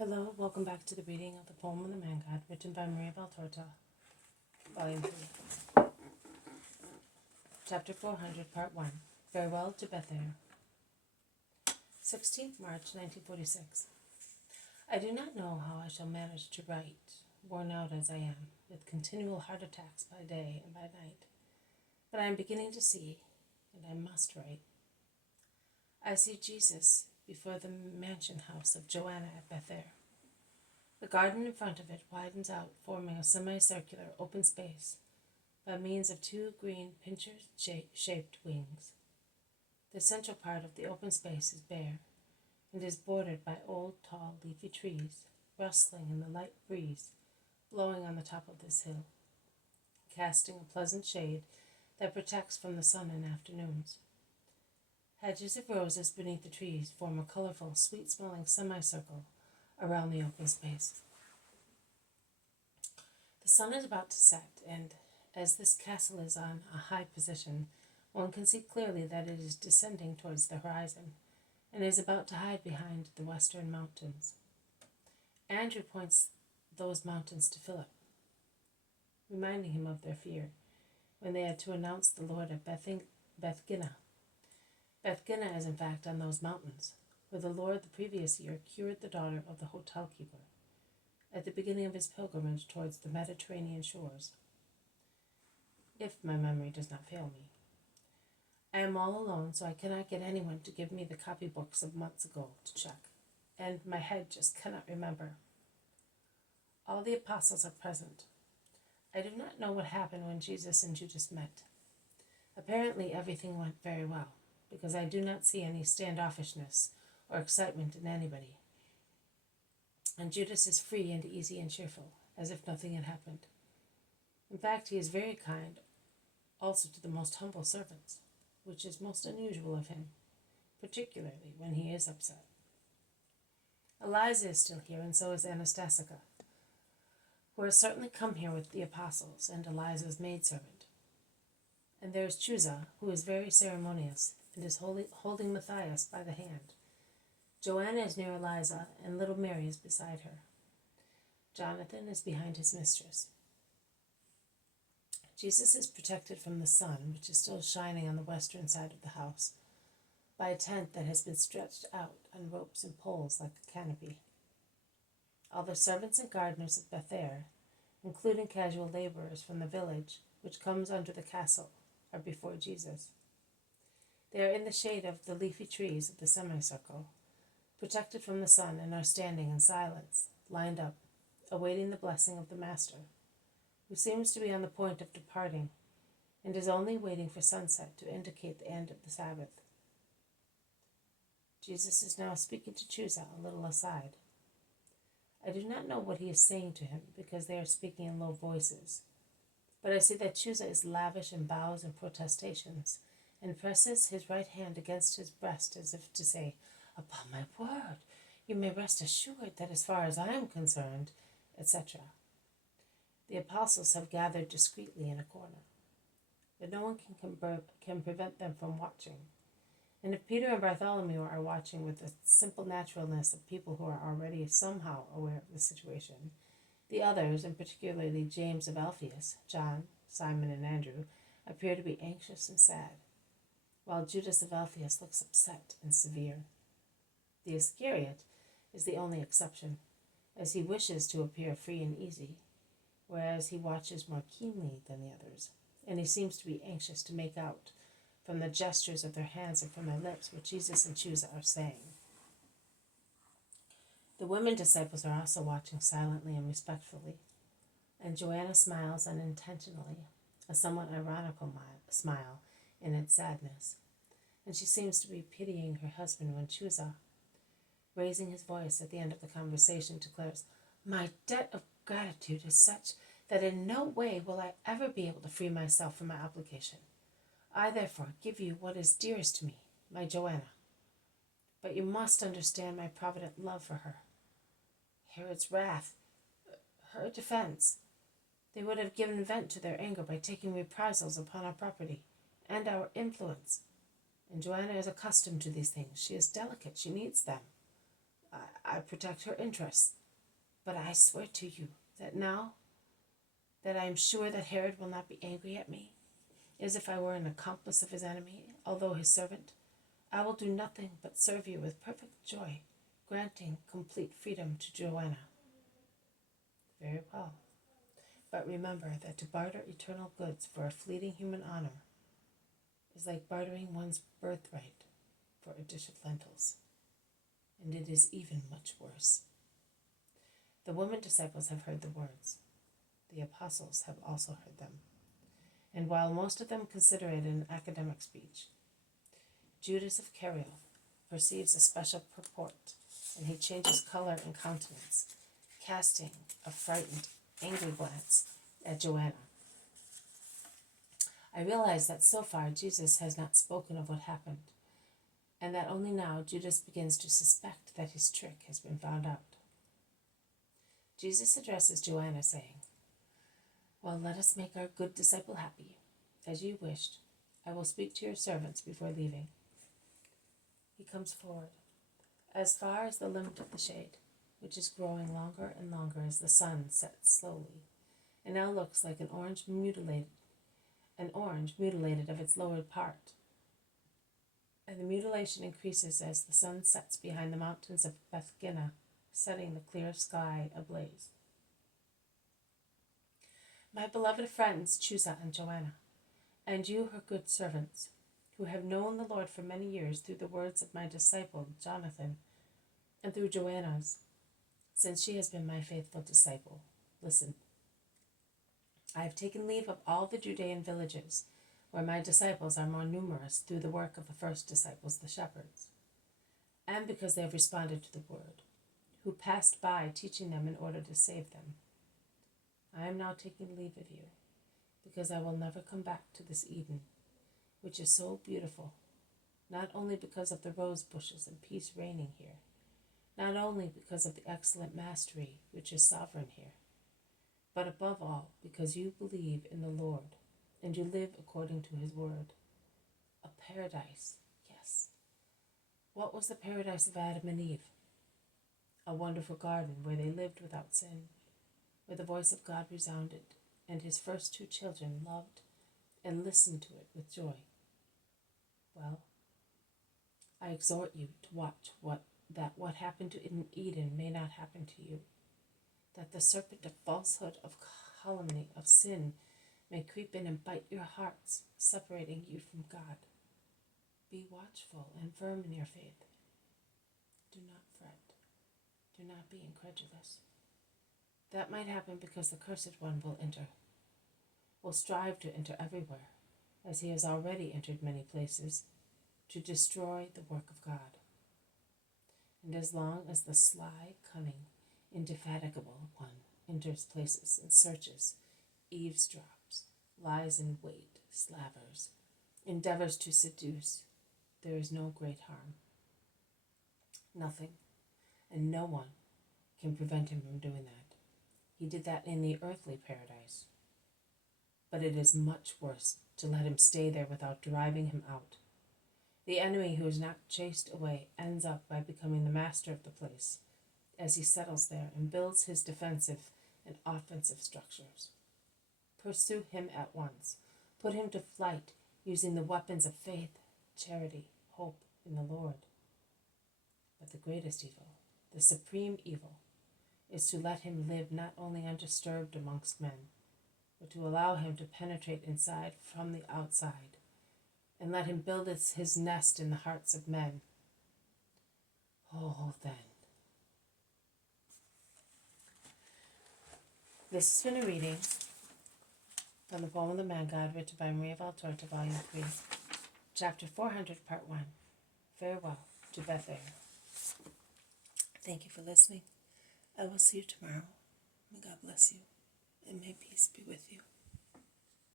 Hello, welcome back to the reading of the poem of the Man God, written by Maria Beltorta, Volume 3, Chapter 400, Part 1. Farewell to Bether. 16th March, 1946. I do not know how I shall manage to write, worn out as I am, with continual heart attacks by day and by night. But I am beginning to see, and I must write. I see Jesus before the mansion house of Joanna at Bether. The garden in front of it widens out, forming a semicircular open space by means of two green pincher-shaped wings. The central part of the open space is bare and is bordered by old, tall, leafy trees, rustling in the light breeze blowing on the top of this hill, casting a pleasant shade that protects from the sun in afternoons. Hedges of roses beneath the trees form a colorful, sweet-smelling semicircle around the open space. The sun is about to set, and as this castle is on a high position, one can see clearly that it is descending towards the horizon and is about to hide behind the western mountains. Andrew points those mountains to Philip, reminding him of their fear when they had to announce the Lord at Bethginna. Bethginna is in fact on those mountains, where the Lord the previous year cured the daughter of the hotel keeper at the beginning of his pilgrimage towards the Mediterranean shores, if my memory does not fail me. I am all alone, so I cannot get anyone to give me the copybooks of months ago to check, and my head just cannot remember. All the apostles are present. I do not know what happened when Jesus and Judas met. Apparently everything went very well, because I do not see any standoffishness or excitement in anybody. And Judas is free and easy and cheerful, as if nothing had happened. In fact, he is very kind also to the most humble servants, which is most unusual of him, particularly when he is upset. Eliza is still here, and so is Anastasica, who has certainly come here with the apostles and Eliza's maidservant. And there is Chuza, who is very ceremonious and is holding Matthias by the hand. Joanna is near Eliza, and little Mary is beside her. Jonathan is behind his mistress. Jesus is protected from the sun, which is still shining on the western side of the house, by a tent that has been stretched out on ropes and poles like a canopy. All the servants and gardeners of Bether, including casual laborers from the village, which comes under the castle, are before Jesus. They are in the shade of the leafy trees of the semicircle, protected from the sun, and are standing in silence, lined up, awaiting the blessing of the Master, who seems to be on the point of departing, and is only waiting for sunset to indicate the end of the Sabbath. Jesus is now speaking to Chuza a little aside. I do not know what he is saying to him, because they are speaking in low voices, but I see that Chuza is lavish in bows and protestations, and presses his right hand against his breast as if to say, "Upon my word, you may rest assured that as far as I am concerned," etc. The apostles have gathered discreetly in a corner, but no one can prevent them from watching. And if Peter and Bartholomew are watching with the simple naturalness of people who are already somehow aware of the situation, the others, and particularly James of Alphaeus, John, Simon, and Andrew, appear to be anxious and sad, while Judas of Alphaeus looks upset and severe. The Iscariot is the only exception, as he wishes to appear free and easy, whereas he watches more keenly than the others, and he seems to be anxious to make out, from the gestures of their hands and from their lips, what Jesus and Chuza are saying. The women disciples are also watching silently and respectfully, and Joanna smiles unintentionally, a somewhat ironical smile in its sadness, and she seems to be pitying her husband when Chuza, raising his voice at the end of the conversation, declares, "My debt of gratitude is such that in no way will I ever be able to free myself from my obligation. I therefore give you what is dearest to me, my Joanna. But you must understand my provident love for her. Herod's wrath, her defense. They would have given vent to their anger by taking reprisals upon our property and our influence. And Joanna is accustomed to these things. She is delicate. She needs them. I protect her interests. But I swear to you that now that I am sure that Herod will not be angry at me, as if I were an accomplice of his enemy, although his servant, I will do nothing but serve you with perfect joy, granting complete freedom to Joanna. Very well. But remember that to barter eternal goods for a fleeting human honor is like bartering one's birthright for a dish of lentils. And it is even much worse. The women disciples have heard the words. The apostles have also heard them. And while most of them consider it an academic speech, Judas of Kerioth perceives a special purport, and he changes color and countenance, casting a frightened, angry glance at Joanna. I realize that so far Jesus has not spoken of what happened, and that only now Judas begins to suspect that his trick has been found out. Jesus addresses Joanna, saying, "Well, let us make our good disciple happy. As you wished, I will speak to your servants before leaving." He comes forward, as far as the limit of the shade, which is growing longer and longer as the sun sets slowly, and now looks like an orange mutilated of its lower part. And the mutilation increases as the sun sets behind the mountains of Bethgina, setting the clear sky ablaze. My beloved friends Chusa and Joanna, and you her good servants, who have known the Lord for many years through the words of my disciple Jonathan, and through Joanna's, since she has been my faithful disciple, listen. I have taken leave of all the Judean villages, where my disciples are more numerous through the work of the first disciples, the shepherds, and because they have responded to the word, who passed by teaching them in order to save them. I am now taking leave of you, because I will never come back to this Eden, which is so beautiful, not only because of the rose bushes and peace reigning here, not only because of the excellent mastery which is sovereign here, but above all because you believe in the Lord, and you live according to his word. A paradise, yes. What was the paradise of Adam and Eve? A wonderful garden where they lived without sin, where the voice of God resounded, and his first two children loved and listened to it with joy. Well, I exhort you to watch what happened in Eden may not happen to you, that the serpent of falsehood, of calumny, of sin may creep in and bite your hearts, separating you from God. Be watchful and firm in your faith. Do not fret. Do not be incredulous. That might happen because the cursed one will strive to enter everywhere, as he has already entered many places, to destroy the work of God. And as long as the sly, cunning, indefatigable one enters places and searches, eavesdrops, lies in wait, slavers, endeavors to seduce, there is no great harm. Nothing and no one can prevent him from doing that. He did that in the earthly paradise. But it is much worse to let him stay there without driving him out. The enemy who is not chased away ends up by becoming the master of the place, as he settles there and builds his defensive and offensive structures. Pursue him at once. Put him to flight using the weapons of faith, charity, hope in the Lord. But the greatest evil, the supreme evil, is to let him live not only undisturbed amongst men, but to allow him to penetrate inside from the outside, and let him build his nest in the hearts of men. Oh, then. This has been a reading from the poem of the Man God, written by Maria Valtorta, Volume 3, Chapter 400, Part 1. Farewell to Bether. Thank you for listening. I will see you tomorrow. May God bless you, and may peace be with you.